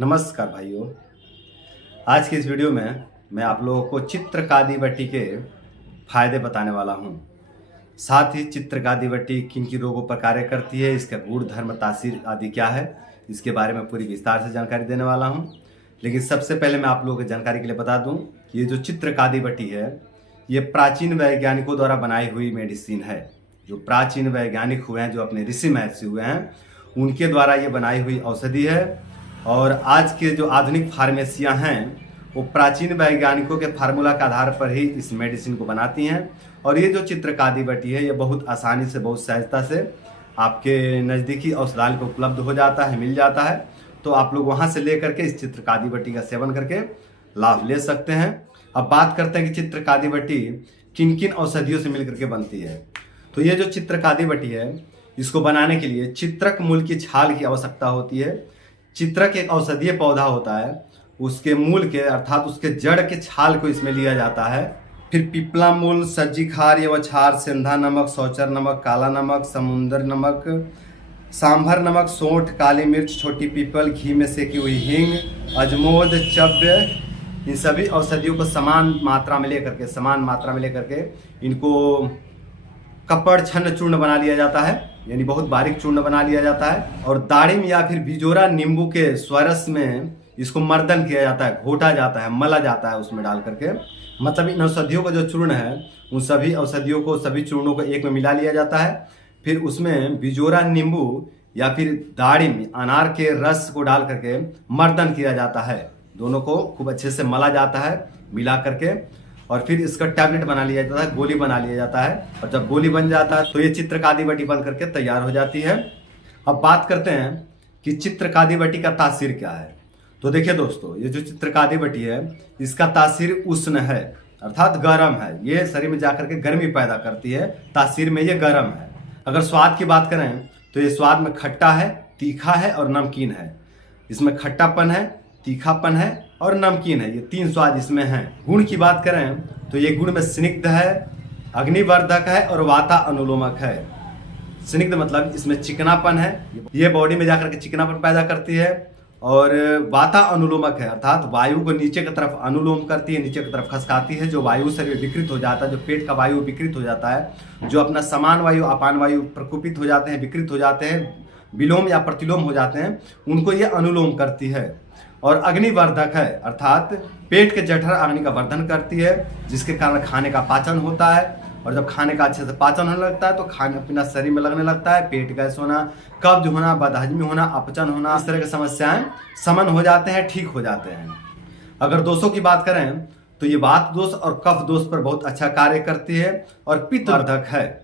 नमस्कार भाइयों। आज की इस वीडियो में मैं आप लोगों को चित्रकादी बट्टी के फायदे बताने वाला हूं। साथ ही चित्रकादी बट्टी किन किन रोगों पर कार्य करती है, इसका गुण धर्म तासीर आदि क्या है, इसके बारे में पूरी विस्तार से जानकारी देने वाला हूं। लेकिन सबसे पहले मैं आप लोगों की जानकारी के लिए बता दूं कि ये जो चित्रकादी बट्टी है ये प्राचीन वैज्ञानिकों द्वारा बनाई हुई मेडिसिन है। जो प्राचीन वैज्ञानिक हुए हैं, जो अपने ऋषि महर्षि हुए हैं, उनके द्वारा ये बनाई हुई औषधि है। और आज के जो आधुनिक फार्मेसियां हैं वो प्राचीन वैज्ञानिकों के फार्मूला के आधार पर ही इस मेडिसिन को बनाती हैं। और ये जो चित्रकादी बट्टी है ये बहुत आसानी से, बहुत सहजता से आपके नज़दीकी औषधालय पर उपलब्ध हो जाता है, मिल जाता है। तो आप लोग वहाँ से ले करके इस चित्रकादी बट्टी का सेवन करके लाभ ले सकते हैं। अब बात करते हैं कि चित्रकादी बट्टी किन किन औषधियों से मिल करके बनती है। तो ये जो चित्रकादी बट्टी है इसको बनाने के लिए चित्रक मूल की छाल की आवश्यकता होती है। चित्रक एक औषधीय पौधा होता है, उसके मूल के अर्थात उसके जड़ के छाल को इसमें लिया जाता है। फिर पिपला मूल, सज्जी खार, यवछार, सेंधा नमक, सौचर नमक, काला नमक, समुंदर नमक, सांभर नमक, सोंठ, काली मिर्च, छोटी पीपल, घी में सेकी हुई हींग, अजमोद, चव्य, इन सभी औषधियों को समान मात्रा में लेकर के इनको कपड़ छन्न चूर्ण बना लिया जाता है, यानी बहुत बारीक चूर्ण बना लिया जाता है। और दाड़िम या फिर बिजोरा नींबू के स्वरस में इसको मर्दन किया जाता है, घोटा जाता है, मला जाता है उसमें डाल करके। मतलब इन औषधियों का जो चूर्ण है उन सभी औषधियों को, सभी चूर्णों को एक में मिला लिया जाता है। फिर उसमें बिजोरा नींबू या फिर दाड़िम अनार के रस को डाल करके मर्दन किया जाता है। दोनों को खूब अच्छे से मला जाता है मिला करके, और फिर इसका टैबलेट बना लिया जाता है, गोली बना लिया जाता है। और जब गोली बन जाता है तो ये चित्रकादी बट्टी बन करके तैयार हो जाती है। अब बात करते हैं कि चित्रकादी बट्टी का तासीर क्या है। तो देखिए दोस्तों, ये जो चित्रकादी बट्टी है इसका तासीर उष्ण है, अर्थात गर्म है। ये शरीर में जाकर के गर्मी पैदा करती है, तासीर में ये गर्म है। अगर स्वाद की बात करें तो ये स्वाद में खट्टा है, तीखा है और नमकीन है। इसमें खट्टापन है, तीखापन है और नमकीन है, ये तीन स्वाद इसमें हैं। गुण की बात करें तो ये गुण में स्निग्ध है, अग्निवर्धक है और वाता अनुलोमक है। स्निग्ध मतलब इसमें चिकनापन है, ये बॉडी में जाकर के चिकनापन पैदा करती है। और वाता अनुलोमक है, अर्थात वायु को नीचे की तरफ अनुलोम करती है, नीचे की तरफ खसकाती है। जो वायु शरीर विकृत हो जाता है, जो पेट का वायु विकृत हो जाता है, जो अपना समान वायु अपान वायु प्रकुपित हो जाते हैं, विकृत हो जाते हैं, विलोम या प्रतिलोम हो जाते हैं, उनको ये अनुलोम करती है। और अग्निवर्धक है, अर्थात पेट के जठर अग्नि का वर्धन करती है, जिसके कारण खाने का पाचन होता है। और जब खाने का अच्छे से पाचन होने लगता है तो खाना पीना शरीर में लगने लगता है, पेट गैस होना, कब्ज होना, बदहजमी होना, अपचन होना, इस तरह की समस्याएं समन हो जाते हैं, ठीक हो जाते हैं। अगर दोषों की बात करें तो ये वात दोष और कफ दोष पर बहुत अच्छा कार्य करती है और पित्तवर्धक है।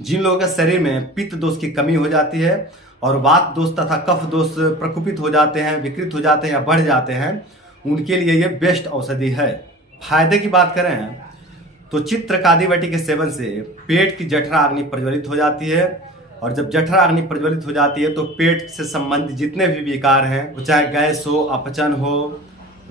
जिन लोगों के शरीर में पित्त दोष की कमी हो जाती है और वात दोष तथा कफ दोष प्रकोपित हो जाते हैं, विकृत हो जाते हैं या बढ़ जाते हैं, उनके लिए ये बेस्ट औषधि है। फायदे की बात करें तो चित्रकादी बट्टी के सेवन से पेट की जठरा अग्नि प्रज्वलित हो जाती है। और जब जठरा अग्नि प्रज्वलित हो जाती है तो पेट से संबंधित जितने भी विकार हैं, चाहे गैस हो, अपचन हो,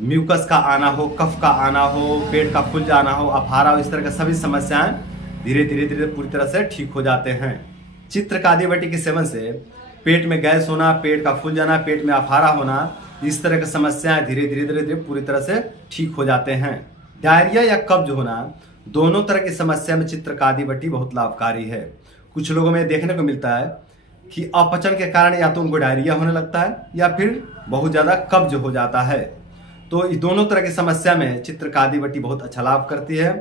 म्यूकस का आना हो, कफ का आना हो, पेट का फूल जाना हो, अफारा हो, इस तरह की सभी समस्याएं धीरे धीरे पूरी तरह से ठीक हो जाते हैं। चित्रकादी बट्टी के सेवन से पेट में गैस होना, पेट का फूल जाना, पेट में अफारा होना, इस तरह की समस्याएं धीरे धीरे पूरी तरह से ठीक हो जाते हैं। डायरिया या कब्ज होना, दोनों तरह की समस्या में चित्रकादी बट्टी बहुत लाभकारी है। कुछ लोगों में देखने को मिलता है कि अपचन के कारण या तो उनको डायरिया होने लगता है या फिर बहुत ज़्यादा कब्ज हो जाता है। तो इस दोनों तरह की समस्या में चित्रकादी बट्टी बहुत अच्छा लाभ करती है।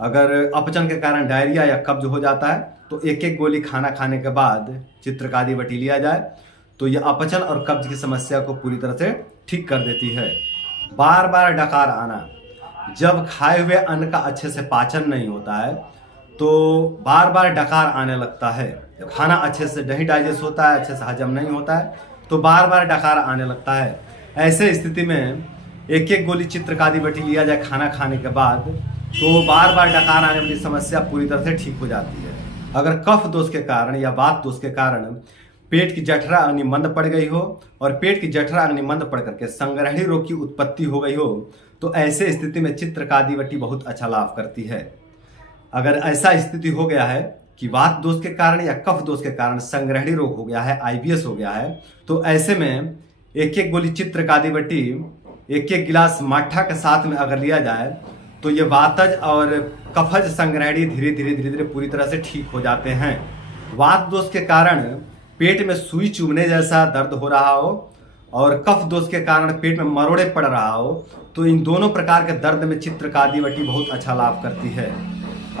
अगर अपचन के कारण डायरिया या कब्ज हो जाता है तो एक एक गोली खाना खाने के बाद चित्रकादी बट्टी लिया जाए तो यह अपचन और कब्ज की समस्या को पूरी तरह से ठीक कर देती है। बार बार डकार आना, जब खाए हुए अन्न का अच्छे से पाचन नहीं होता है तो बार बार डकार आने लगता है। जब खाना अच्छे से नहीं डाइजेस्ट होता है, अच्छे से हजम नहीं होता है तो बार बार डकार आने लगता है। ऐसे स्थिति में एक एक गोली चित्रकादी बट्टी लिया जाए खाना खाने के बाद तो बार बार डकार आने वाली समस्या पूरी तरह से ठीक हो जाती है। अगर कफ दोष के कारण या वात दोष के कारण पेट की जठरा अग्नि मंद पड़ गई हो और पेट की जठरा अग्नि मंद पड़ करके संग्रहणी रोग की उत्पत्ति हो गई हो तो ऐसे स्थिति में चित्रकादी बट्टी बहुत अच्छा लाभ करती है। अगर ऐसा स्थिति हो गया है कि वात दोष के कारण या कफ दोष के कारण संग्रहणी रोग हो गया है, आईबीएस हो गया है, तो ऐसे में एक एक गोली चित्रकादी बटी एक एक गिलास माठा के साथ में अगर लिया जाए तो ये वातज और कफज संग्रहणी धीरे धीरे पूरी तरह से ठीक हो जाते हैं। वात दोष के कारण पेट में सुई चुभने जैसा दर्द हो रहा हो और कफ दोष के कारण पेट में मरोड़े पड़ रहा हो तो इन दोनों प्रकार के दर्द में चित्रकादी बटी बहुत अच्छा लाभ करती है।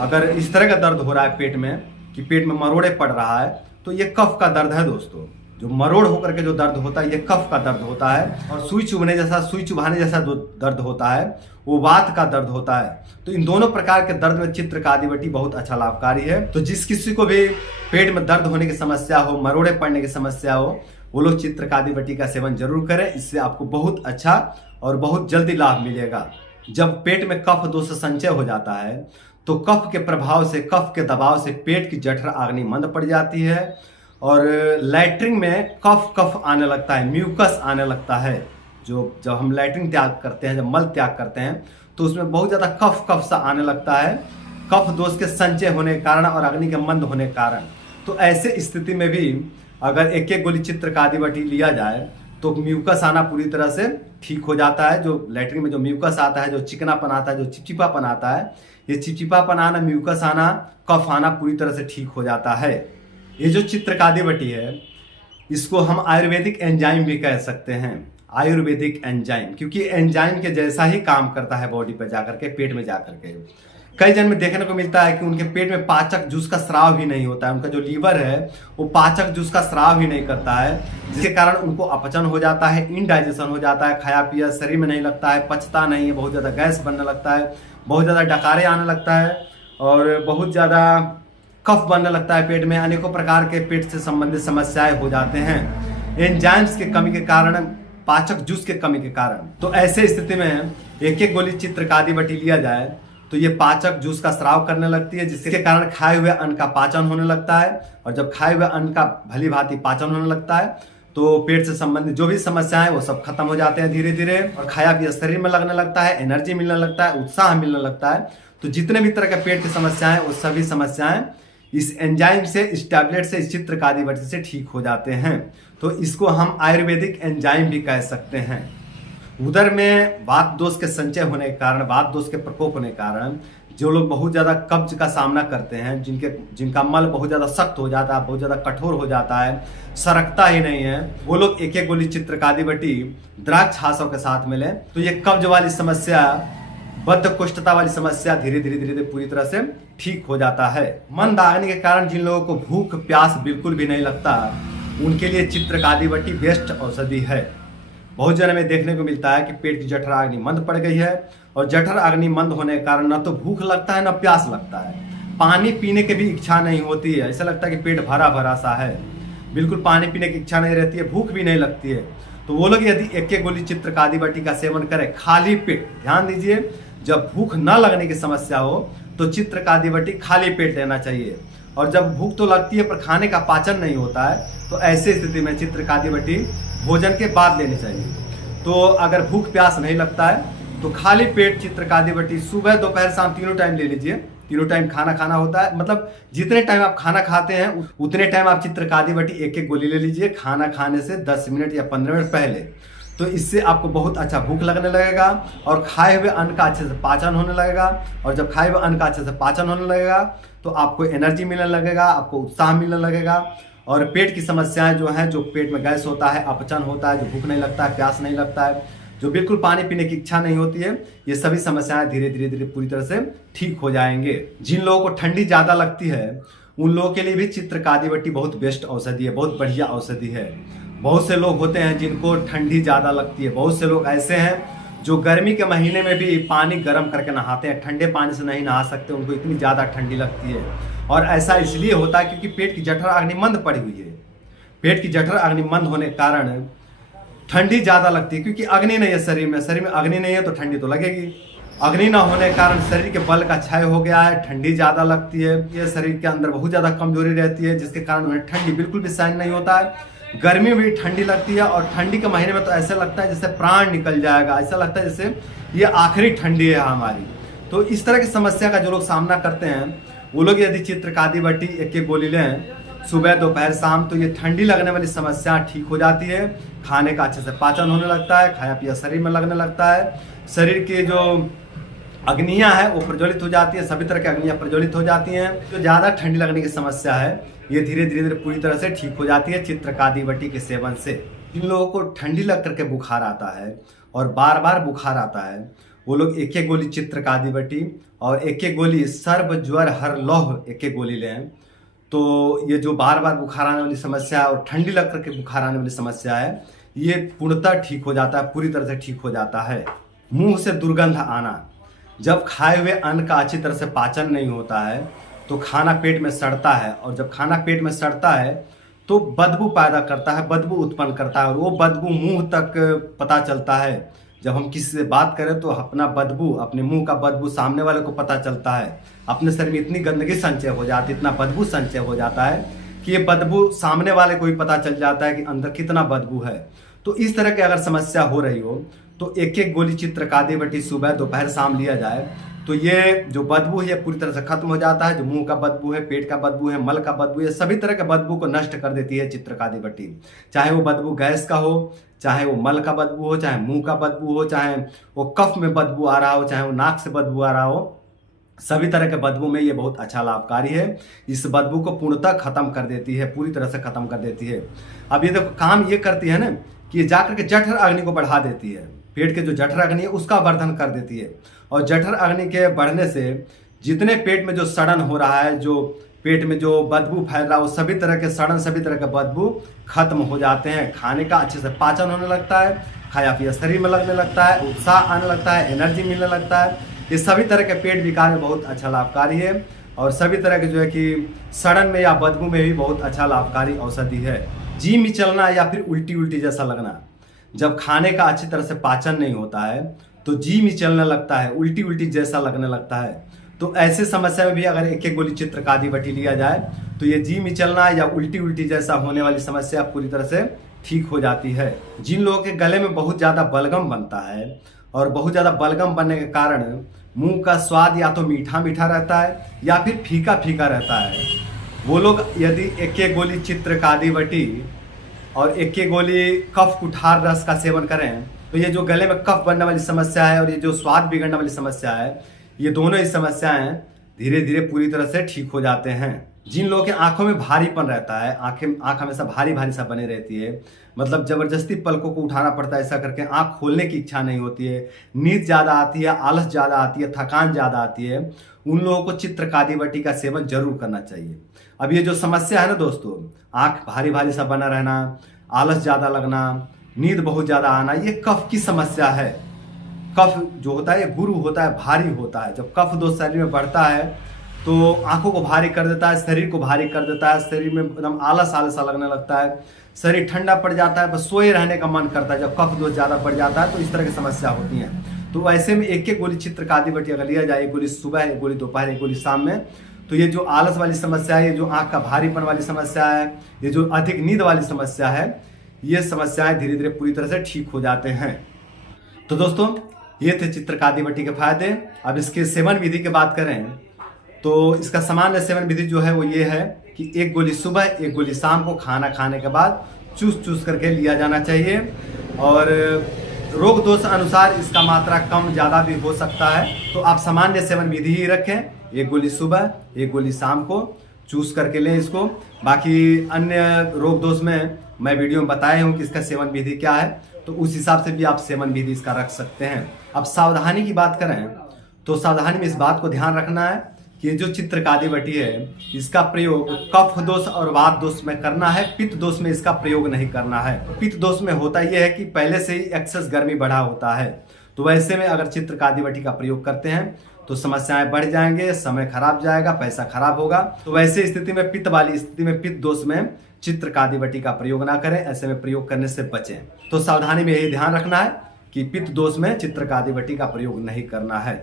अगर इस तरह का दर्द हो रहा है पेट में कि पेट में मरोड़े पड़ रहा है तो ये कफ का दर्द है दोस्तों। जो मरोड़ होकर के जो दर्द होता है ये कफ का दर्द होता है और सुई चुभाने जैसा जो दर्द होता है वो वात का दर्द होता है। तो इन दोनों प्रकार के दर्द में चित्रकादी बटी बहुत अच्छा लाभकारी है। तो जिस किसी को भी पेट में दर्द होने की समस्या हो, मरोड़े पड़ने की समस्या हो, वो लोग चित्रकादी बटी का सेवन जरूर करें। इससे आपको बहुत अच्छा और बहुत जल्दी लाभ मिलेगा। जब पेट में कफ दोष संचय हो जाता है तो कफ के प्रभाव से, कफ के दबाव से पेट की जठर आग्नि मंद पड़ जाती है और लैट्रिन में कफ आने लगता है, म्यूकस आने लगता है। जब हम लैट्रिन त्याग करते हैं, जब मल त्याग करते हैं तो उसमें बहुत ज़्यादा कफ सा आने लगता है, कफ दोष के संचय होने के कारण और अग्नि के मंद होने के कारण। तो ऐसे स्थिति में भी अगर एक एक गोली चित्रकादी बटी लिया जाए तो म्यूकस आना पूरी तरह से ठीक हो जाता है। जो लैट्रिन में जो म्यूकस आता है, जो चिकनापन आता है, जो चिपचिपापन आता है, ये चिपचिपापन आना, म्यूकस आना, कफ आना पूरी तरह से ठीक हो जाता है। ये जो चित्रकादी बटी है इसको हम आयुर्वेदिक एंजाइम भी कह सकते हैं, आयुर्वेदिक एंजाइम, क्योंकि एंजाइम के जैसा ही काम करता है बॉडी पर जाकर के, पेट में जाकर के। कई जन में देखने को मिलता है कि उनके पेट में पाचक जूस का स्राव ही नहीं होता है, उनका जो लीवर है वो पाचक जूस का स्राव ही नहीं करता है, जिसके कारण उनको अपचन हो जाता है, इनडाइजेशन हो जाता है, खाया पिया शरीर में नहीं लगता है, पचता नहीं है, बहुत ज़्यादा गैस बनने लगता है, बहुत ज़्यादा डकारे आने लगता है और बहुत ज़्यादा कफ बनने लगता है पेट में। अनेकों प्रकार के पेट से संबंधित समस्याएं हो जाते हैं एंजाइम्स के कमी के कारण, पाचक जूस के कमी के कारण। तो ऐसे स्थिति में एक एक गोली चित्रकादी बटी लिया जाए तो ये पाचक जूस का स्राव करने लगती है, जिसके कारण खाए हुए अन्न का पाचन होने लगता है और जब खाए हुए अन्न का भली भांति पाचन होने लगता है तो पेट से संबंधित जो भी समस्याएं वो सब खत्म हो जाते हैं धीरे धीरे और खाया पिया शरीर में लगने लगता है, एनर्जी मिलने लगता है, उत्साह मिलने लगता है। तो जितने भी तरह के पेट की समस्याएं वो सभी समस्याएं इस एंजाइम से, इस टैबलेट से, इस चित्रकादी बटी से ठीक हो जाते हैं। तो इसको हम आयुर्वेदिक एंजाइम भी कह सकते हैं। उदर में वात दोष के संचय होने के कारण, वात दोष के प्रकोप होने के कारण जो लोग बहुत ज़्यादा कब्ज का सामना करते हैं, जिनका मल बहुत ज़्यादा सख्त हो जाता है, बहुत ज़्यादा कठोर हो जाता है, सरकता ही नहीं है, वो लोग एक एक गोली चित्रकादी बटी द्राक्ष हासों के साथ में लें तो ये कब्ज वाली समस्या, बद्धकोष्ठता वाली समस्या धीरे धीरे पूरी तरह से ठीक हो जाता है। मंद आग्नि के कारण जिन लोगों को भूख प्यास बिल्कुल भी नहीं लगता उनके लिए चित्रकादी बटी बेस्ट औषधि है। बहुत जन में देखने को मिलता है कि पेट की जठर अग्नि मंद पड़ गई है और जठर अग्नि मंद होने के कारण न तो भूख लगता है न प्यास लगता है, पानी पीने की भी इच्छा नहीं होती है, ऐसा लगता है कि पेट भरा भरा सा है, बिल्कुल पानी पीने की इच्छा नहीं रहती है, भूख भी नहीं लगती है। तो वो लोग यदि एक एक गोली चित्रकादी बटी का सेवन करें खाली पेट, ध्यान दीजिए, जब भूख न लगने की समस्या हो तो चित्रकादी बटी खाली पेट लेना चाहिए और जब भूख तो लगती है पर खाने का पाचन नहीं होता है तो ऐसी स्थिति में चित्रकादी बटी भोजन के बाद लेनी चाहिए। तो अगर भूख प्यास नहीं लगता है तो खाली पेट चित्रकादी बटी सुबह दोपहर शाम तीनों टाइम ले लीजिए। तीनों टाइम खाना खाना होता है, मतलब जितने टाइम आप खाना खाते हैं उतने टाइम आप चित्रकादी बटी एक एक गोली ले लीजिए खाना खाने से 10 मिनट या 15 मिनट पहले। तो इससे आपको बहुत अच्छा भूख लगने लगेगा और खाए हुए अन्न का अच्छे से पाचन होने लगेगा और जब खाए हुए अन्न का अच्छे से पाचन होने लगेगा तो आपको एनर्जी मिलने लगेगा, आपको उत्साह मिलने लगेगा और पेट की समस्याएं जो हैं, जो पेट में गैस होता है, अपचन होता है, जो भूख नहीं लगता है, प्यास नहीं लगता है, जो बिल्कुल पानी पीने की इच्छा नहीं होती है, ये सभी समस्याएं धीरे धीरे पूरी तरह से ठीक हो जाएंगे। जिन लोगों को ठंडी ज़्यादा लगती है उन लोगों के लिए भी चित्रकादी बटी बहुत बेस्ट औषधि है, बहुत बढ़िया औषधि है। बहुत से लोग होते हैं जिनको ठंडी ज़्यादा लगती है, बहुत से लोग ऐसे हैं जो गर्मी के महीने में भी पानी गर्म करके नहाते हैं, ठंडे पानी से नहीं नहा सकते, उनको इतनी ज़्यादा ठंडी लगती है। और ऐसा इसलिए होता है क्योंकि पेट की जठर अग्निमंद पड़ी हुई है। पेट की जठर अग्निमंद होने के कारण ठंडी ज़्यादा लगती है, क्योंकि अग्नि नहीं है शरीर में, शरीर में अग्नि नहीं है तो ठंडी तो लगेगी। अग्नि न होने के कारण शरीर के बल का क्षय हो गया है, ठंडी ज़्यादा लगती है, ये शरीर के अंदर बहुत ज़्यादा कमजोरी रहती है, जिसके कारण उन्हें ठंडी बिल्कुल भी सहन नहीं होता है। गर्मी में भी ठंडी लगती है और ठंडी के महीने में तो ऐसा लगता है जैसे प्राण निकल जाएगा, ऐसा लगता है जैसे ये आखिरी ठंडी है हमारी। तो इस तरह की समस्या का जो लोग सामना करते हैं वो लोग यदि चित्रकादी बटी एक एक गोली लें सुबह दोपहर शाम तो ये ठंडी लगने वाली समस्या ठीक हो जाती है, खाने का अच्छे से पाचन होने लगता है, खाया पिया शरीर में लगने लगता है, शरीर की जो अग्नियां है वो प्रज्वलित हो जाती है, सभी तरह की अग्नियां प्रज्वलित हो जाती हैं। जो ज़्यादा ठंडी लगने की समस्या है ये धीरे धीरे पूरी तरह से ठीक हो जाती है चित्रकादी बटी के सेवन से। जिन लोगों को ठंडी लग करके बुखार आता है और बार बार बुखार आता है वो लोग एक एक गोली चित्रकादी बटी और एक एक गोली सर्व ज्वर हर लौह एक एक गोली लें। तो ये जो बार बार बुखार आने वाली समस्या और ठंडी लग करके बुखार आने वाली समस्या है ये पूर्णतः ठीक हो जाता है, पूरी तरह से ठीक हो जाता है। मुंह से दुर्गंध आना, जब खाए हुए अन्न का अच्छी तरह से पाचन नहीं होता है तो खाना पेट में सड़ता है, और जब खाना पेट में सड़ता है तो बदबू पैदा करता है, बदबू उत्पन्न करता है, और वो बदबू मुंह तक पता चलता है। जब हम किसी से बात करें तो अपना बदबू, अपने मुंह का बदबू सामने वाले को पता चलता है। अपने शरीर में इतनी गंदगी संचय हो जाती है, इतना बदबू संचय हो जाता है कि ये बदबू सामने वाले को भी पता चल जाता है कि अंदर कितना बदबू है। तो इस तरह की अगर समस्या हो रही हो तो एक एक गोली चित्रकादी बटी सुबह दोपहर शाम लिया जाए तो ये जो बदबू है ये पूरी तरह से खत्म हो जाता है। जो मुंह का बदबू है, पेट का बदबू है, मल का बदबू है, सभी तरह के बदबू को नष्ट कर देती है चित्रकादी बटी। चाहे वो बदबू गैस का हो, चाहे वो मल का बदबू हो, चाहे मुंह का बदबू हो, चाहे वो कफ में बदबू आ रहा हो, चाहे वो नाक से बदबू आ रहा हो, सभी तरह के बदबू में ये बहुत अच्छा लाभकारी है। इस बदबू को पूर्णतः खत्म कर देती है, पूरी तरह से खत्म कर देती है। अब ये देखो काम ये करती है ना कि ये जाकर के जठर अग्नि को बढ़ा देती है, पेट के जो जठर अग्नि है उसका वर्धन कर देती है। और जठर अग्नि के बढ़ने से जितने पेट में जो सड़न हो रहा है, जो पेट में जो बदबू फैल रहा है, वो सभी तरह के सड़न, सभी तरह के बदबू खत्म हो जाते हैं। खाने का अच्छे से पाचन होने लगता है, खाया पिया शरीर में लगने लगता है, उत्साह आने लगता है, एनर्जी मिलने लगता है। ये सभी तरह के पेट विकार में बहुत अच्छा लाभकारी है और सभी तरह के जो है कि सड़न में या बदबू में भी बहुत अच्छा लाभकारी औषधि है। जी मिचलना या फिर उल्टी उल्टी जैसा लगना, जब खाने का अच्छी तरह से पाचन नहीं होता है तो जी मिचलने लगता है, उल्टी उल्टी जैसा लगने लगता है। तो ऐसे समस्या में भी अगर एक एक गोली चित्रकादी बटी लिया जाए तो ये जी मिचलना या उल्टी उल्टी जैसा होने वाली समस्या पूरी तरह से ठीक हो जाती है। जिन लोगों के गले में बहुत ज़्यादा बलगम बनता है और बहुत ज़्यादा बलगम बनने के कारण मुंह का स्वाद या तो मीठा मीठा रहता है या फिर फीका फीका रहता है, वो लोग यदि एक एक गोली चित्रकादी बटी और एक एक गोली कफ कुठार रस का सेवन करें तो ये जो गले में कफ बनने वाली समस्या है और ये जो स्वाद बिगड़ने वाली समस्या है, ये दोनों ही समस्याएं धीरे धीरे पूरी तरह से ठीक हो जाते हैं। जिन लोगों के आंखों में भारीपन रहता है, आंख हमेशा भारी भारी सा बनी रहती है, मतलब जबरदस्ती पलकों को उठाना पड़ता है, ऐसा करके आंख खोलने की इच्छा नहीं होती है, नींद ज़्यादा आती है, आलस ज़्यादा आती है, थकान ज़्यादा आती है, उन लोगों को चित्रकादी बटी का सेवन जरूर करना चाहिए। अब ये जो समस्या है ना दोस्तों, आंख भारी भारी सा बना रहना, आलस ज़्यादा लगना, नींद बहुत ज़्यादा आना, ये कफ की समस्या है। कफ जो होता है ये गुरु होता है, भारी होता है। जब कफ दोष शरीर में बढ़ता है तो आंखों को भारी कर देता है, शरीर को भारी कर देता है, शरीर में एकदम आलस आलस सा लगने लगता है, शरीर ठंडा पड़ जाता है, बस सोए रहने का मन करता है। जब कफ दोष ज़्यादा बढ़ जाता है तो इस तरह की समस्या होती है। तो ऐसे में एक एक गोली चित्रकादी बटी अगर लिया जाए, एक गोली सुबह, एक गोली दोपहर, एक गोली शाम में, तो ये जो आलस वाली समस्या है, ये जो आंख का भारीपन वाली समस्या है, ये जो अधिक नींद वाली समस्या है, ये समस्याएं धीरे धीरे पूरी तरह से ठीक हो जाते हैं। तो दोस्तों ये थे चित्रकादी बटी के फायदे। अब इसके सेवन विधि की बात करें तो इसका सामान्य सेवन विधि जो है वो ये है कि एक गोली सुबह, एक गोली शाम को खाना खाने के बाद चूस चूस करके लिया जाना चाहिए। और रोग दोष अनुसार इसका मात्रा कम ज़्यादा भी हो सकता है, तो आप सामान्य सेवन विधि ही रखें। एक गोली सुबह, एक गोली शाम को चूस करके लें इसको। बाकी अन्य रोग दोष में मैं वीडियो में बताया हूँ कि इसका सेवन विधि क्या है, तो उस हिसाब से भी आप सेवन विधि इसका रख सकते हैं। अब सावधानी की बात करें तो सावधानी में इस बात को ध्यान रखना है कि ये जो चित्रकादी बटी है इसका प्रयोग कफ दोष और वात दोष में करना है, पित्त दोष में इसका प्रयोग नहीं करना है। पित्त दोष में होता यह है कि पहले से ही एक्सेस गर्मी बढ़ा होता है, तो वैसे में अगर चित्रकादी बटी का प्रयोग करते हैं तो समस्याएं बढ़ जाएंगे, समय खराब जाएगा, पैसा खराब होगा। तो वैसे स्थिति में, पित्त वाली स्थिति में, पित्त दोष में चित्रकादी बटी का प्रयोग ना करें, ऐसे में प्रयोग करने से बचें। तो सावधानी में यही ध्यान रखना है कि पित्त दोष में चित्रकादी बटी का प्रयोग नहीं करना है।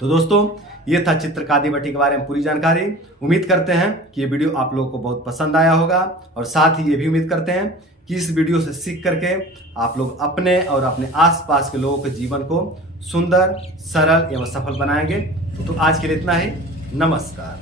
तो दोस्तों ये था चित्रकादी बटी के बारे में पूरी जानकारी। उम्मीद करते हैं कि ये वीडियो आप लोगों को बहुत पसंद आया होगा, और साथ ही ये भी उम्मीद करते हैं कि इस वीडियो से सीख करके आप लोग अपने और अपने आसपास के लोगों के जीवन को सुंदर, सरल एवं सफल बनाएंगे। तो आज के लिए इतना ही। नमस्कार।